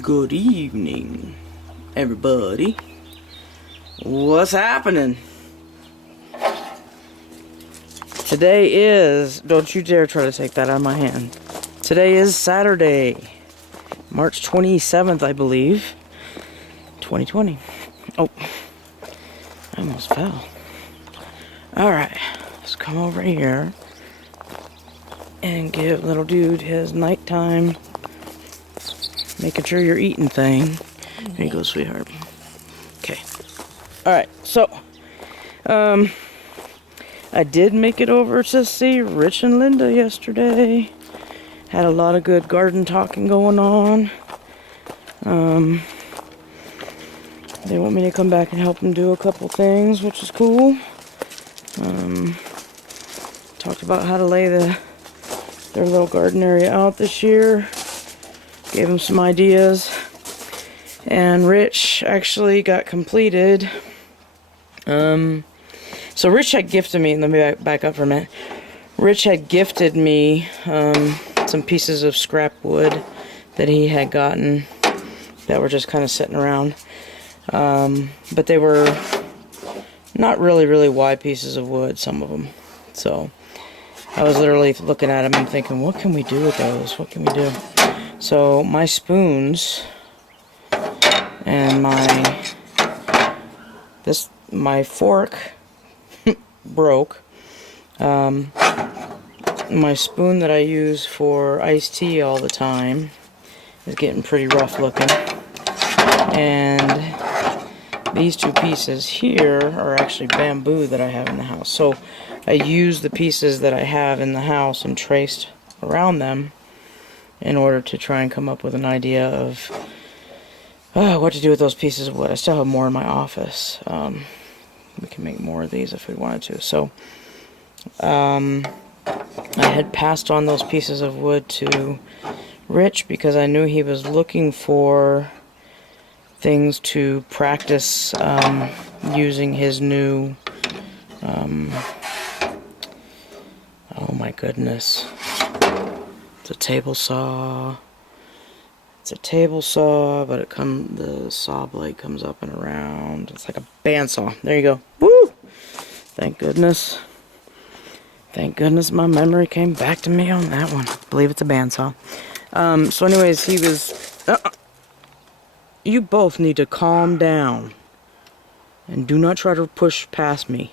Good evening, everybody. What's happening? Today is, don't you dare try to take that out of my hand. Today is Saturday, March 27th, I believe, 2020. Oh, I almost fell. Alright, let's come over here and give little dude his nighttime making sure you're eating thing. Here you go, sweetheart. Okay. Alright, so I did make it over to see Rich and Linda yesterday. Had a lot of good garden talking going on. They want me to come back and help them do a couple things, which is cool. Talked about how to lay their little garden area out this year. Gave them some ideas. And Rich actually got completed. So Rich had gifted me, let me back up for a minute. Rich had gifted me some pieces of scrap wood that he had gotten that were just kind of sitting around. But they were not really wide pieces of wood, some of them. So I was literally looking at them and thinking, what can we do with those? What can we do? So my spoons and my fork broke. My spoon that I use for iced tea all the time is getting pretty rough looking. And these two pieces here are actually bamboo that I have in the house. So I use the pieces that I have in the house and traced around them in order to try and come up with an idea of what to do with those pieces of wood. I still have more in my office. We can make more of these if we wanted to. So I had passed on those pieces of wood to Rich because I knew he was looking for things to practice using his new oh my goodness, it's a table saw. It's a table saw, but the saw blade comes up and around. It's like a bandsaw. There you go. Woo! Thank goodness. Thank goodness my memory came back to me on that one. I believe it's a bandsaw. So anyways, he was... you both need to calm down. And do not try to push past me.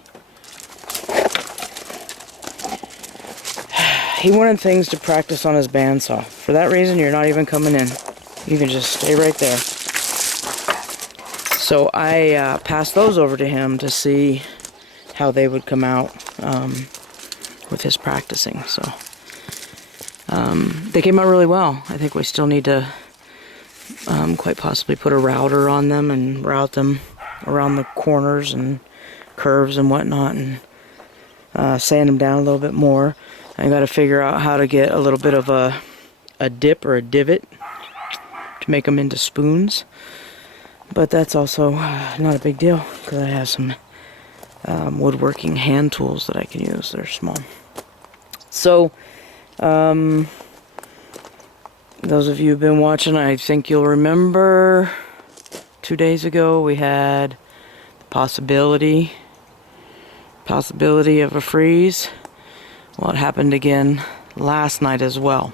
He wanted things to practice on his bandsaw. For that reason, you're not even coming in. You can just stay right there. So I passed those over to him to see how they would come out with his practicing. So they came out really well. I think we still need to quite possibly put a router on them and route them around the corners and curves and whatnot, and sand them down a little bit more. I got to figure out how to get a little bit of a dip or a divot to make them into spoons. But that's also not a big deal because I have some woodworking hand tools that I can use. They're small. So, those of you who've been watching, I think you'll remember 2 days ago we had the possibility of a freeze. Well, it happened again last night as well.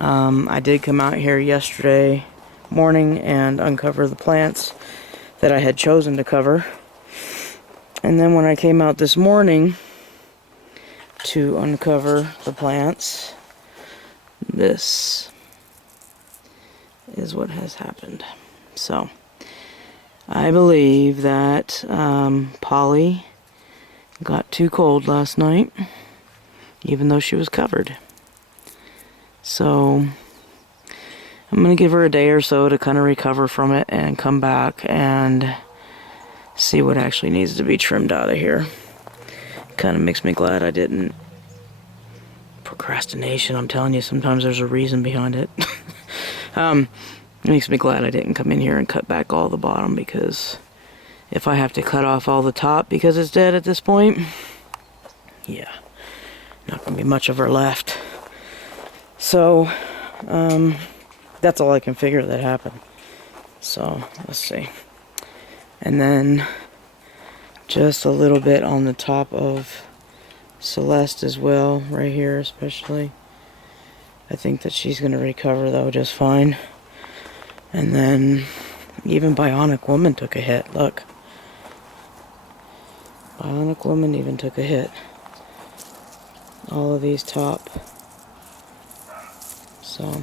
I did come out here yesterday morning and uncover the plants that I had chosen to cover. And then when I came out this morning to uncover the plants, this is what has happened. So, I believe that Polly got too cold last night, even though she was covered. So I'm going to give her a day or so to kind of recover from it and come back and see what actually needs to be trimmed out of here. Kind of makes me glad I didn't. Procrastination, I'm telling you, sometimes there's a reason behind it. It makes me glad I didn't come in here and cut back all the bottom, because if I have to cut off all the top because it's dead at this point, yeah, not going to be much of her left. So, That's all I can figure that happened. So, let's see. And then just a little bit on the top of Celeste as well, right here especially. I think that she's going to recover though just fine. And then even Bionic Woman took a hit. Look. Bionic Woman even took a hit. All of these top. So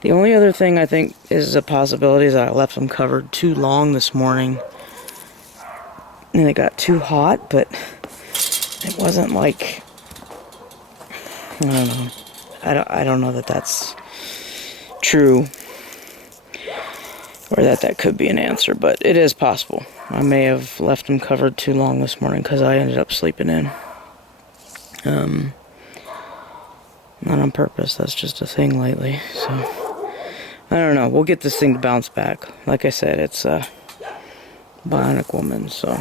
the only other thing I think is a possibility is that I left them covered too long this morning. And it got too hot, but it wasn't like, I don't know. I don't know that that's true. Or that could be an answer, but it is possible. I may have left them covered too long this morning because I ended up sleeping in. Not on purpose, that's just a thing lately, so I don't know. We'll get this thing to bounce back. Like I said, it's a Bionic Woman, so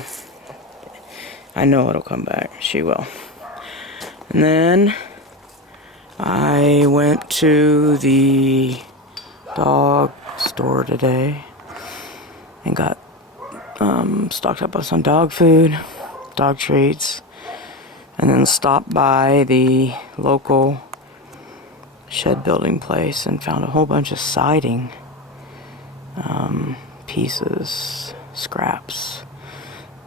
I know it'll come back. She will. And then I went to the dog store today and got stocked up on some dog food, dog treats, and then stopped by the local shed building place and found a whole bunch of siding pieces, scraps,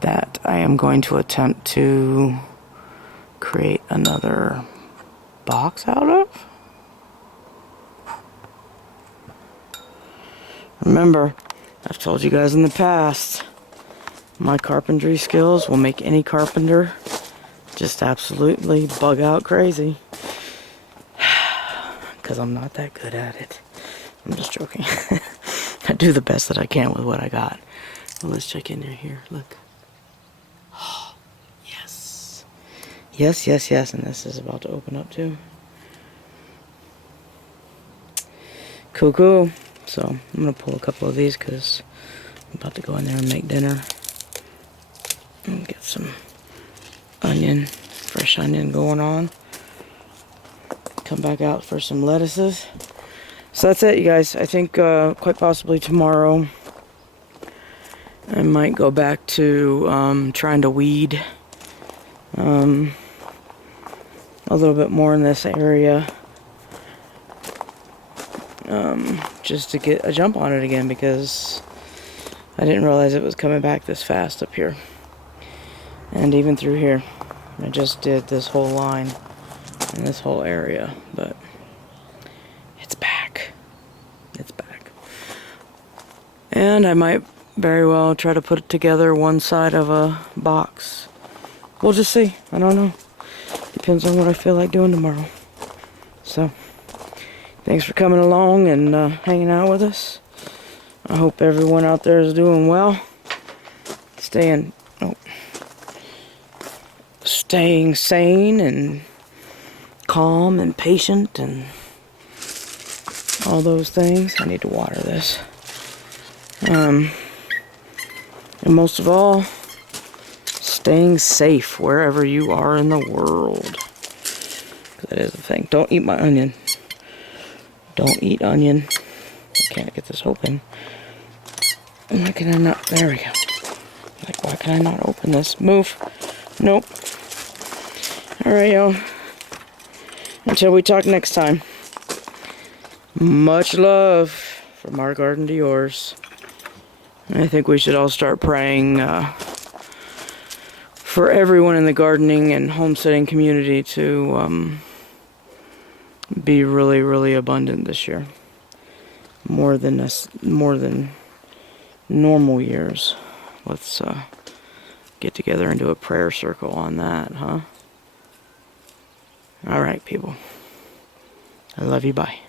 that I am going to attempt to create another box out of. Remember, I've told you guys in the past, my carpentry skills will make any carpenter just absolutely bug out crazy. Because I'm not that good at it. I'm just joking. I do the best that I can with what I got. Well, let's check in there here. Look. Oh, yes. Yes, yes, yes. And this is about to open up too. Cool, cool. So I'm going to pull a couple of these because I'm about to go in there and make dinner. And get some onion, fresh onion going on. Come back out for some lettuces. So that's it, you guys. I think quite possibly tomorrow I might go back to trying to weed a little bit more in this area, just to get a jump on it again, because I didn't realize it was coming back this fast up here and even through here. I just did this whole line in this whole area, but it's back. It's back. And I might very well try to put together one side of a box. We'll just see. I don't know. Depends on what I feel like doing tomorrow. So, thanks for coming along and hanging out with us. I hope everyone out there is doing well. Staying sane and calm and patient and all those things. I need to water this. And most of all, staying safe wherever you are in the world. That is the thing. Don't eat my onion. Don't eat onion. I can't get this open. Why can I not? There we go. Like, why can I not open this? Move. Nope. Alright, y'all. Until we talk next time. Much love from our garden to yours. I think we should all start praying for everyone in the gardening and homesteading community to be really, really abundant this year. More than normal years. Let's get together and do a prayer circle on that, huh? Alright, people. I love you. Bye.